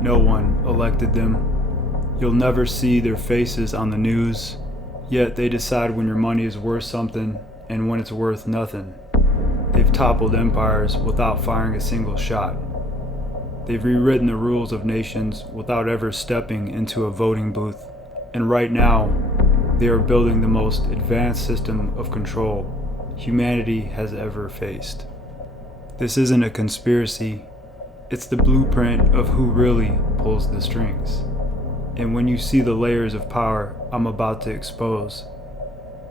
No one elected them. You'll never see their faces on the news, yet they decide when your money is worth something and when it's worth nothing. They've toppled empires without firing a single shot. They've rewritten the rules of nations without ever stepping into a voting booth. And right now, they are building the most advanced system of control humanity has ever faced. This isn't a conspiracy. It's the blueprint of who really pulls the strings. And when you see the layers of power I'm about to expose,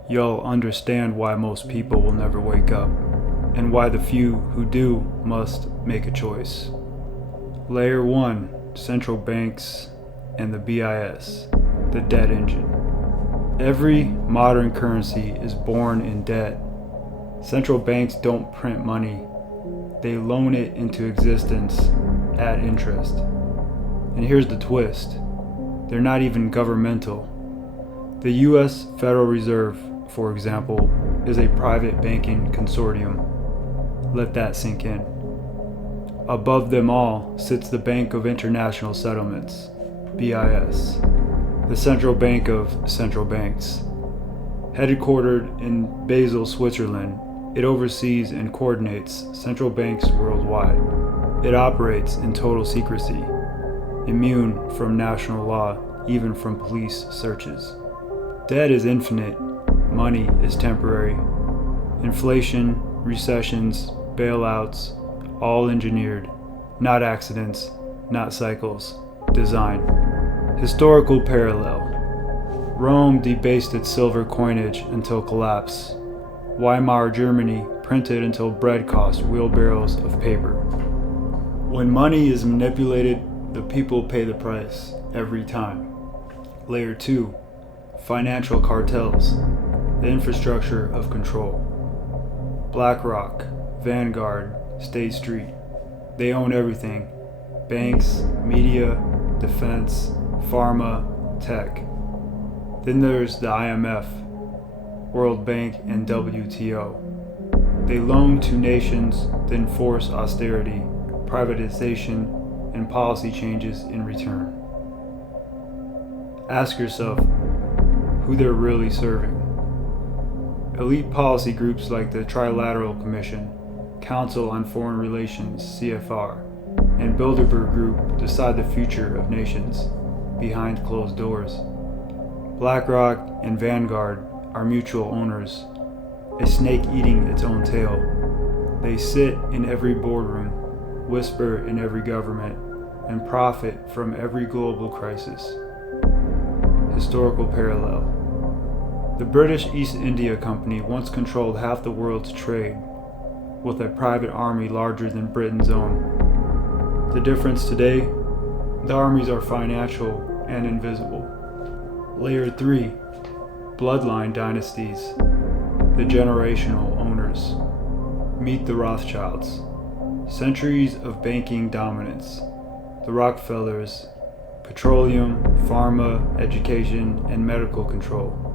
you'll understand why most people will never wake up, and why the few who do must make a choice. Layer 1, central banks and the BIS, the debt engine. Every modern currency is born in debt. Central banks don't print money. They loan it into existence at interest. And here's the twist. They're not even governmental. The US Federal Reserve, for example, is a private banking consortium. Let that sink in. Above them all sits the Bank of International Settlements, BIS, the central bank of central banks. Headquartered in Basel, Switzerland, it oversees and coordinates central banks worldwide. It operates in total secrecy, immune from national law, even from police searches. Debt is infinite, money is temporary. Inflation, recessions, bailouts, all engineered, not accidents, not cycles, design. Historical parallel. Rome debased its silver coinage until collapse. Weimar Germany printed until bread cost wheelbarrows of paper. When money is manipulated, the people pay the price every time. Layer 2, financial cartels, the infrastructure of control. BlackRock, Vanguard, State Street. They own everything. Banks, media, defense, pharma, tech. Then there's the IMF, World Bank, and WTO. They loan to nations, then force austerity, privatization, and policy changes in return. Ask yourself who they're really serving. Elite policy groups like the Trilateral Commission, Council on Foreign Relations, CFR, and Bilderberg Group decide the future of nations behind closed doors. BlackRock and Vanguard are mutual owners, a snake eating its own tail. They sit in every boardroom, whisper in every government, and profit from every global crisis. Historical parallel. The British East India Company once controlled half the world's trade, with a private army larger than Britain's own. The difference today? The armies are financial and invisible. Layer 3, bloodline dynasties, the generational owners. Meet the Rothschilds. Centuries of banking dominance. The Rockefellers, petroleum, pharma, education, and medical control.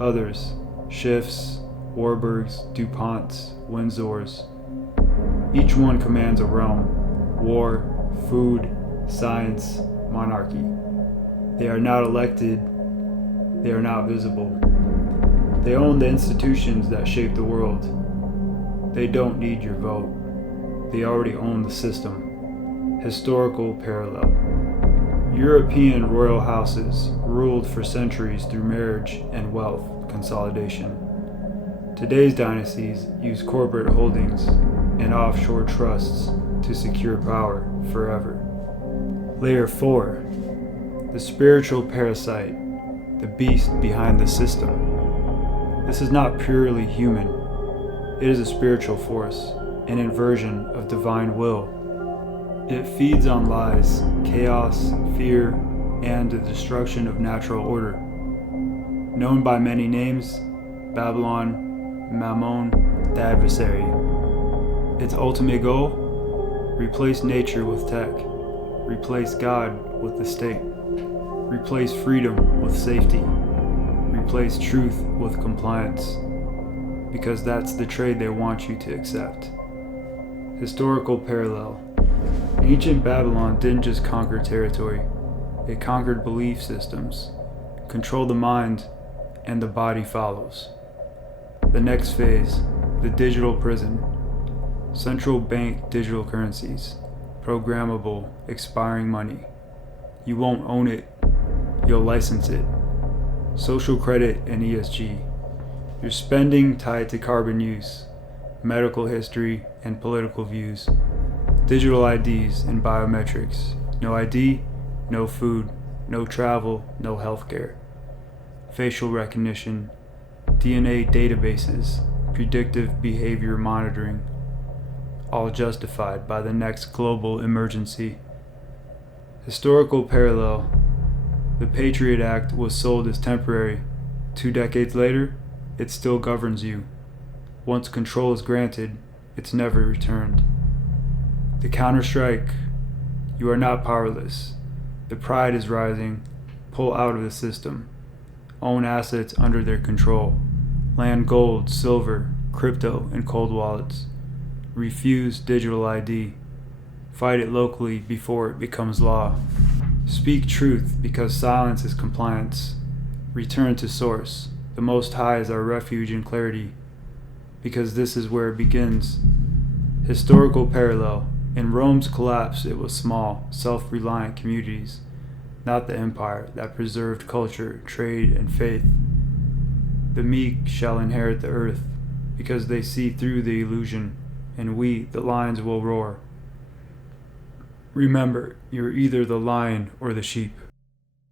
Others, Schiffs, Warburgs, DuPonts, Windsors. Each one commands a realm: war, food, science, monarchy. They are not elected, they are not visible. They own the institutions that shape the world. They don't need your vote. They already own the system. Historical parallel. European royal houses ruled for centuries through marriage and wealth consolidation. Today's dynasties use corporate holdings and offshore trusts to secure power forever. Layer 4. The spiritual parasite, the beast behind the system. This is not purely human. It is a spiritual force, an inversion of divine will. It feeds on lies, chaos, fear, and the destruction of natural order. Known by many names, Babylon, Mammon, the adversary. Its ultimate goal? Replace nature with tech. Replace God with the state. Replace freedom with safety. Replace truth with compliance. Because that's the trade they want you to accept. Historical parallel. Ancient Babylon didn't just conquer territory, it conquered belief systems. Control the mind, and the body follows. The next phase, the digital prison. Central bank digital currencies. Programmable, expiring money. You won't own it, you'll license it. Social credit and ESG. Your spending tied to carbon use, medical history, and political views. Digital IDs and biometrics. No ID, no food, no travel, no healthcare. Facial recognition, DNA databases, predictive behavior monitoring, all justified by the next global emergency. Historical parallel. The Patriot Act was sold as temporary. 2 decades later, it still governs you. Once control is granted, it's never returned. The counter-strike. You are not powerless. The pride is rising. Pull out of the system. Own assets under their control. Land gold, silver, crypto, and cold wallets. Refuse digital ID. Fight it locally before it becomes law. Speak truth because silence is compliance. Return to source. The Most High is our refuge and clarity, because this is where it begins. Historical parallel. In Rome's collapse, it was small, self-reliant communities, not the empire that preserved culture, trade, and faith. The meek shall inherit the earth, because they see through the illusion, and we, the lions, will roar. Remember, you're either the lion or the sheep.